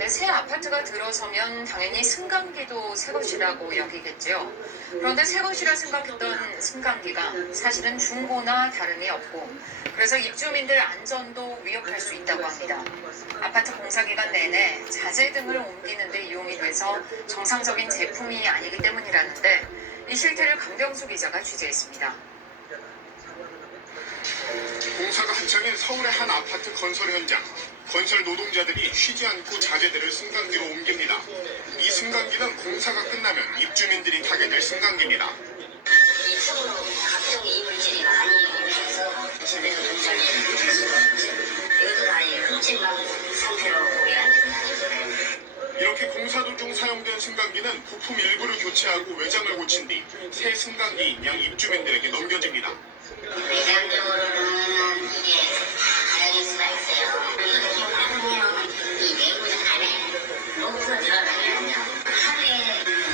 네, 새 아파트가 들어서면 당연히 승강기도 새 것이라고 여기겠죠. 그런데 새 것이라 생각했던 승강기가 사실은 중고나 다름이 없고, 그래서 입주민들 안전도 위협할 수 있다고 합니다. 아파트 공사 기간 내내 자재 등을 옮기는 데 이용이 돼서 정상적인 제품이 아니기 때문이라는데, 이 실태를 강병수 기자가 취재했습니다. 공사가 한창인 서울의 한 아파트 건설 현장. 건설 노동자들이 쉬지 않고 자재들을 승강기로 옮깁니다. 이 승강기는 공사가 끝나면 입주민들이 타게 될 승강기입니다. 이 흙으로 각종 이물질이 많이 뭉쳐서 집에 굉장히 이것도 다 흠집난 상태로 보여야 됩니다. 이렇게 공사 도중 사용된 승강기는 부품 일부를 교체하고 외장을 고친 뒤 새 승강기인 양 입주민들에게 넘겨집니다. 내장적으로는 이게 가격일 수가 있어요. 이 내부 안에 로프가 들어가면요. 하루에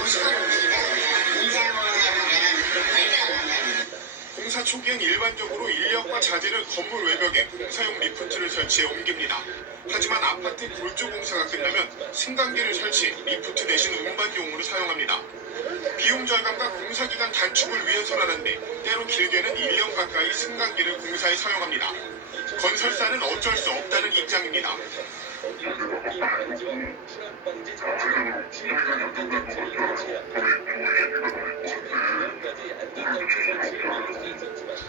50건 움직인다 그러면 공장으로 하면은 얼마나 간다는. 공사 초기엔 일반적으로 인력과 자재를 건물 외벽에 공사용 리프트를 설치해 옮깁니다. 하지만 아파트 골조 공사가 끝나면 승강기를 설치, 리프트 대신 운반용으로 사용합니다. 비용 절감과 공사 기간 단축을 위해서라는데 때로 길게는 1년 가까이 승강기를 공사에 사용합니다. 건설사는 어쩔 수 없다는 입장입니다.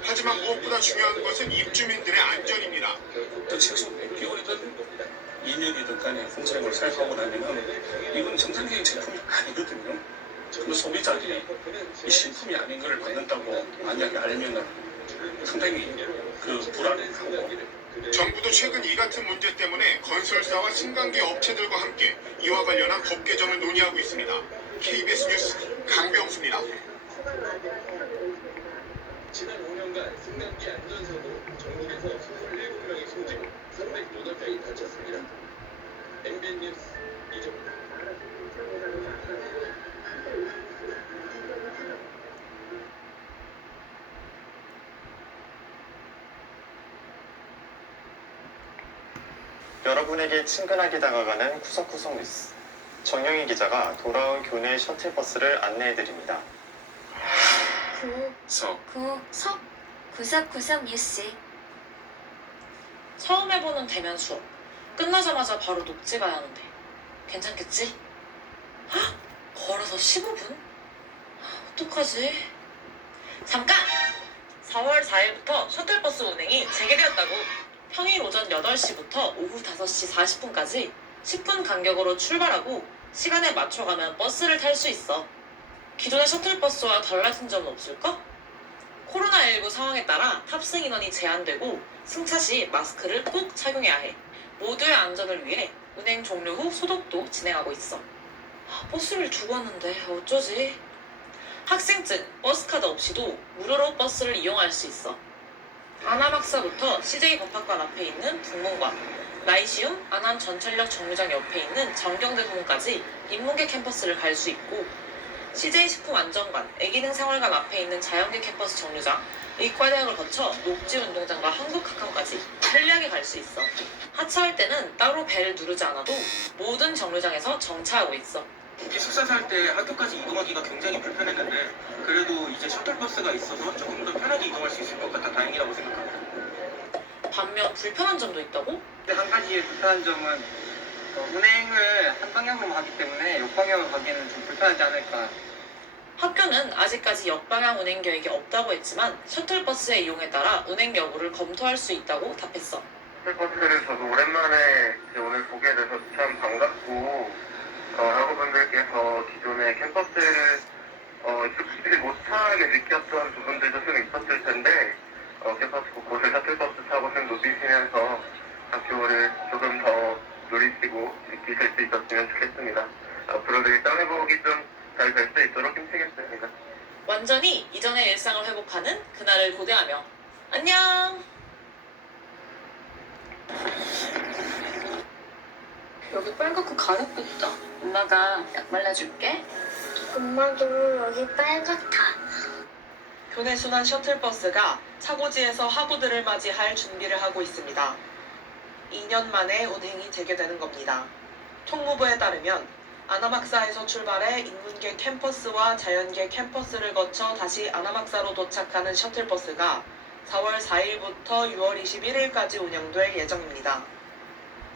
하지만 무엇보다 중요한 것은 입주민들의 안전입니다. 최소 몇 개월이든 2년이든 간에 공사용을 사용하고 나면 이건 정상적인 제품이 아니거든요. 그 소비자들이 이 신품이 아닌 걸 받는다고 만약에 알면은 상당히 불안해하고. 정부도 최근 이 같은 문제 때문에 건설사와 승강기 업체들과 함께 이와 관련한 법 개정을 논의하고 있습니다. KBS 뉴스 강병수입니다. 지난 5년간 승강기 안전사고 전국에서 27명이 숨지고 308명이 다쳤습니다. MBN 뉴스 이정입니다. 여러분에게 친근하게 다가가는 구석구석 뉴스. 정영희 기자가 돌아온 교내 셔틀버스를 안내해드립니다. 구석구석 뉴스. 처음 해보는 대면 수업. 끝나자마자 바로 녹지 가야 하는데 괜찮겠지? 헉! 걸어서 15분? 어떡하지? 잠깐! 4월 4일부터 셔틀버스 운행이 재개되었다고. 평일 오전 8시부터 오후 5시 40분까지 10분 간격으로 출발하고 시간에 맞춰가면 버스를 탈 수 있어. 기존의 셔틀버스와 달라진 점은 없을까? 코로나19 상황에 따라 탑승 인원이 제한되고 승차 시 마스크를 꼭 착용해야 해. 모두의 안전을 위해 운행 종료 후 소독도 진행하고 있어. 버스를 두고 왔는데 어쩌지? 학생증, 버스카드 없이도 무료로 버스를 이용할 수 있어. 안암학사부터 CJ 법학관 앞에 있는 북문관, 라이시움 안암 전철역 정류장 옆에 있는 정경대공원까지 인문계 캠퍼스를 갈 수 있고, CJ 식품안전관, 애기능생활관 앞에 있는 자연계 캠퍼스 정류장, 의과대학을 거쳐 녹지운동장과 한국학원까지 편리하게 갈 수 있어. 하차할 때는 따로 벨을 누르지 않아도 모든 정류장에서 정차하고 있어. 기숙사 살 때 학교까지 이동하기가 굉장히 불편했는데 그래도 이제 셔틀버스가 있어서 조금 더 편하게 이동할 수 있을 것 같아 다행이라고 생각합니다. 반면 불편한 점도 있다고? 한 가지 불편한 점은 운행을 한 방향으로만 하기 때문에 역방향으로 가기에는 좀 불편하지 않을까. 학교는 아직까지 역방향 운행 계획이 없다고 했지만 셔틀버스의 이용에 따라 운행 여부를 검토할 수 있다고 답했어. 셔틀버스를 저도 오랜만에 오늘 보게 돼서 참 반갑고, 학우분들께서 기존의 캠퍼스를 익숙지 못하게 느꼈던 부분들도 좀 있었을 텐데, 캠퍼스 곳곳을 셔틀버스 타고 좀 누비시면서 학교를 조금 더 누리시고 느끼실 수 있었으면 좋겠습니다. 앞으로도 일상 회복이 좀 잘 될 수 있도록 힘쓰겠습니다. 완전히 이전의 일상을 회복하는 그날을 고대하며 안녕! 여기 빨갛고 가렵고 있다. 엄마가 약 발라줄게. 엄마도 여기 빨갛다. 교내 순환 셔틀버스가 차고지에서 학우들을 맞이할 준비를 하고 있습니다. 2년 만에 운행이 재개되는 겁니다. 통무부에 따르면 아나막사에서 출발해 인문계 캠퍼스와 자연계 캠퍼스를 거쳐 다시 아나막사로 도착하는 셔틀버스가 4월 4일부터 6월 21일까지 운영될 예정입니다.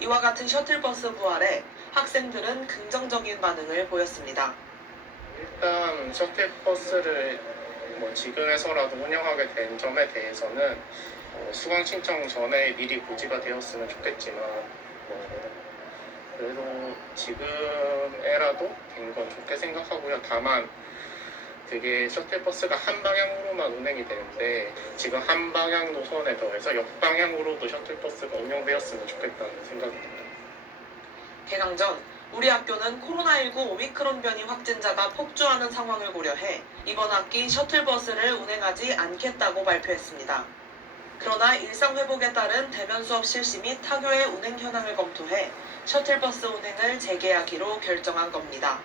이와 같은 셔틀버스 부활에 학생들은 긍정적인 반응을 보였습니다. 일단 셔틀버스를 지금에서라도 운영하게 된 점에 대해서는 수강 신청 전에 미리 고지가 되었으면 좋겠지만 그래도 지금에라도 된 건 좋게 생각하고요. 다만 그게 셔틀버스가 한 방향으로만 운행이 되는데 지금 한 방향 노선에 더해서 역방향으로도 셔틀버스가 운영되었으면 좋겠다는 생각이 듭니다. 개강 전 우리 학교는 코로나19 오미크론 변이 확진자가 폭주하는 상황을 고려해 이번 학기 셔틀버스를 운행하지 않겠다고 발표했습니다. 그러나 일상 회복에 따른 대면 수업 실시 및 타교의 운행 현황을 검토해 셔틀버스 운행을 재개하기로 결정한 겁니다.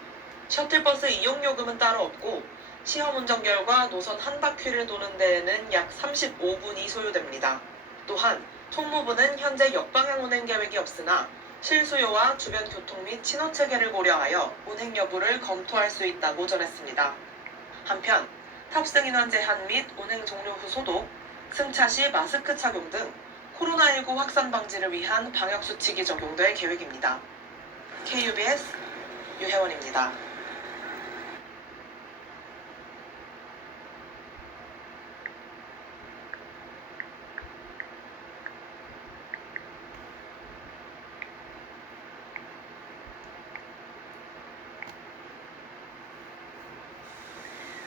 셔틀버스 이용 요금은 따로 없고 시험 운전 결과 노선 한 바퀴를 도는 데에는 약 35분이 소요됩니다. 또한 통무부는 현재 역방향 운행 계획이 없으나 실수요와 주변 교통 및 신호 체계를 고려하여 운행 여부를 검토할 수 있다고 전했습니다. 한편 탑승 인원 제한 및 운행 종료 후 소독, 승차 시 마스크 착용 등 코로나19 확산 방지를 위한 방역 수칙이 적용될 계획입니다. KUBS 유혜원입니다.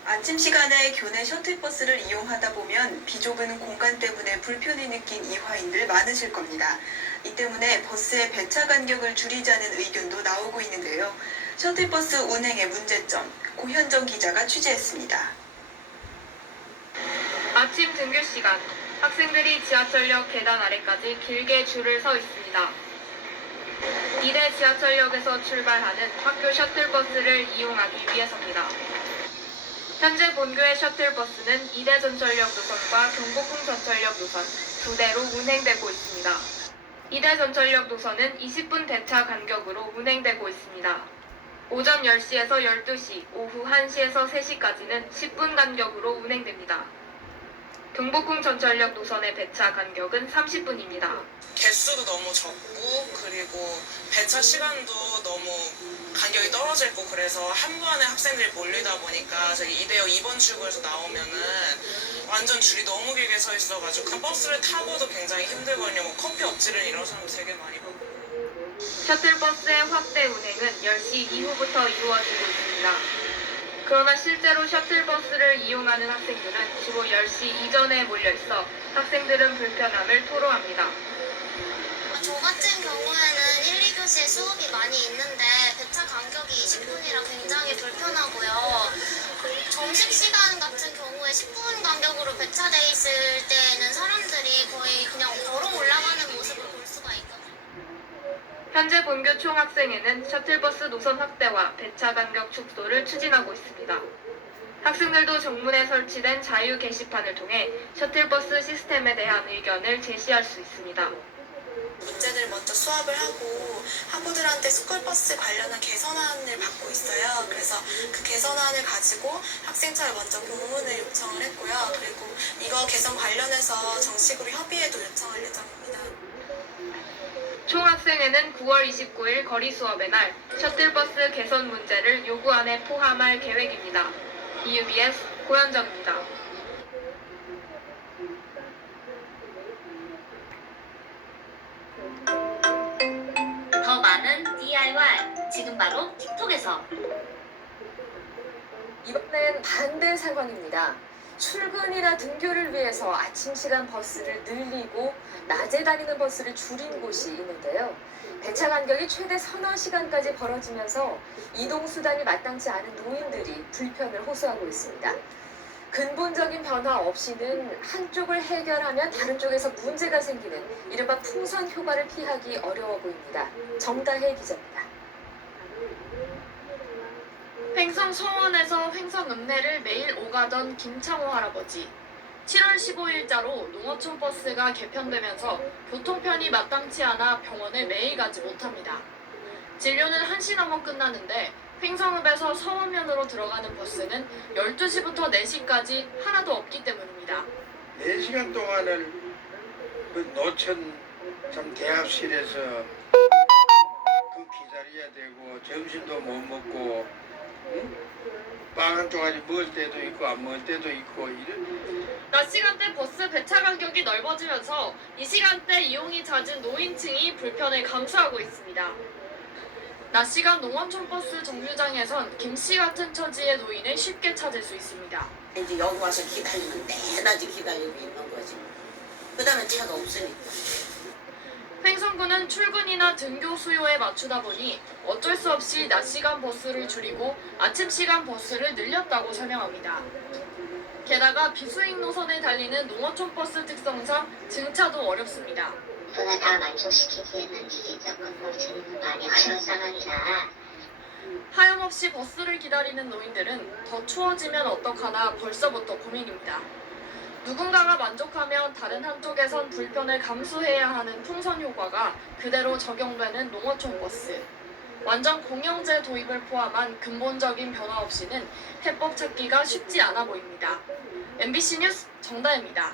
아침 시간에 교내 셔틀버스를 이용하다 보면 비좁은 공간 때문에 불편히 느낀 이화인들 많으실 겁니다. 이 때문에 버스의 배차 간격을 줄이자는 의견도 나오고 있는데요. 셔틀버스 운행의 문제점, 고현정 기자가 취재했습니다. 아침 등교 시간, 학생들이 지하철역 계단 아래까지 길게 줄을 서 있습니다. 이대 지하철역에서 출발하는 학교 셔틀버스를 이용하기 위해서입니다. 현재 본교의 셔틀버스는 이대 전철역 노선과 경복궁 전철역 노선 두 대로 운행되고 있습니다. 이대 전철역 노선은 20분 대차 간격으로 운행되고 있습니다. 오전 10시에서 12시, 오후 1시에서 3시까지는 10분 간격으로 운행됩니다. 경복궁 전철역 노선의 배차 간격은 30분입니다. 개수도 너무 적고 그리고 배차 시간도 너무 간격이 떨어져 있고 그래서 한무안에 학생들이 몰리다 보니까 저기 이대역 2번 출구에서 나오면은 완전 줄이 너무 길게 서 있어가지고 그 버스를 타고도 굉장히 힘들거든요. 뭐 커피 엎지를 이런 사람 되게 많이 보고. 셔틀버스의 확대 운행은 10시 이후부터 이루어지고 있습니다. 그러나 실제로 셔틀버스를 이용하는 학생들은 주로 10시 이전에 몰려있어 학생들은 불편함을 토로합니다. 저 같은 경우에는 1, 2교시에 수업이 많이 있는데 배차 간격이 20분이라 굉장히 불편하고요. 점심시간 같은 경우에 10분 간격으로 배차돼 있을 때는 사람들이 거의 그냥 걸어 올라가는 모습을 볼 수가 있거든요. 현재 본교 총학생회는 셔틀버스 노선 확대와 배차 간격 축소를 추진하고 있습니다. 학생들도 정문에 설치된 자유 게시판을 통해 셔틀버스 시스템에 대한 의견을 제시할 수 있습니다. 문제들 먼저 수업을 하고 학우들한테 스쿨버스 관련한 개선안을 받고 있어요. 그래서 그 개선안을 가지고 학생처에 먼저 공문을 요청을 했고요. 그리고 이거 개선 관련해서 정식으로 협의회도 요청할 예정입니다. 총학생회는 9월 29일 거리 수업의 날 셔틀버스 개선 문제를 요구안에 포함할 계획입니다. EUBS 고현정입니다. 더 많은 DIY 지금 바로 틱톡에서. 이번엔 반대 상황입니다. 출근이나 등교를 위해서 아침 시간 버스를 늘리고 낮에 다니는 버스를 줄인 곳이 있는데요. 배차 간격이 최대 서너 시간까지 벌어지면서 이동수단이 마땅치 않은 노인들이 불편을 호소하고 있습니다. 근본적인 변화 없이는 한쪽을 해결하면 다른 쪽에서 문제가 생기는 이른바 풍선 효과를 피하기 어려워 보입니다. 정다혜 기자입니다. 횡성 성원에서 횡성 읍내를 매일 오가던 김창호 할아버지. 7월 15일자로 농어촌 버스가 개편되면서 교통편이 마땅치 않아 병원에 매일 가지 못합니다. 진료는 1시 넘어 끝나는데 횡성읍에서 서원면으로 들어가는 버스는 12시부터 4시까지 하나도 없기 때문입니다. 4시간 동안을 그 노천 참 대합실에서 그 기다려야 되고 점심도 못 먹고 빵 한 조각이 먹을 때도 있고 안 먹을 때도 있고 이런. 낮 시간대 버스 배차 간격이 넓어지면서 이 시간대 이용이 잦은 노인층이 불편을 감수하고 있습니다. 낮 시간 농어촌 버스 정류장에선 김씨 같은 처지의 노인을 쉽게 찾을 수 있습니다. 이제 여기 와서 기다리면 내낮에 기다리고 있는 거지. 그 다음에 차가 없으니까. 횡성구는 출근이나 등교 수요에 맞추다 보니 어쩔 수 없이 낮 시간 버스를 줄이고 아침 시간 버스를 늘렸다고 설명합니다. 게다가 비수익 노선에 달리는 농어촌 버스 특성상 증차도 어렵습니다. 그가 다 만족시키기에는 이게 조금 버스는 많이 어려운 상황이라. 하염없이 버스를 기다리는 노인들은 더 추워지면 어떡하나 벌써부터 고민입니다. 누군가가 만족하면 다른 한쪽에선 불편을 감수해야 하는 풍선 효과가 그대로 적용되는 농어촌 버스. 완전 공영제 도입을 포함한 근본적인 변화 없이는 해법 찾기가 쉽지 않아 보입니다. MBC 뉴스 정다혜입니다.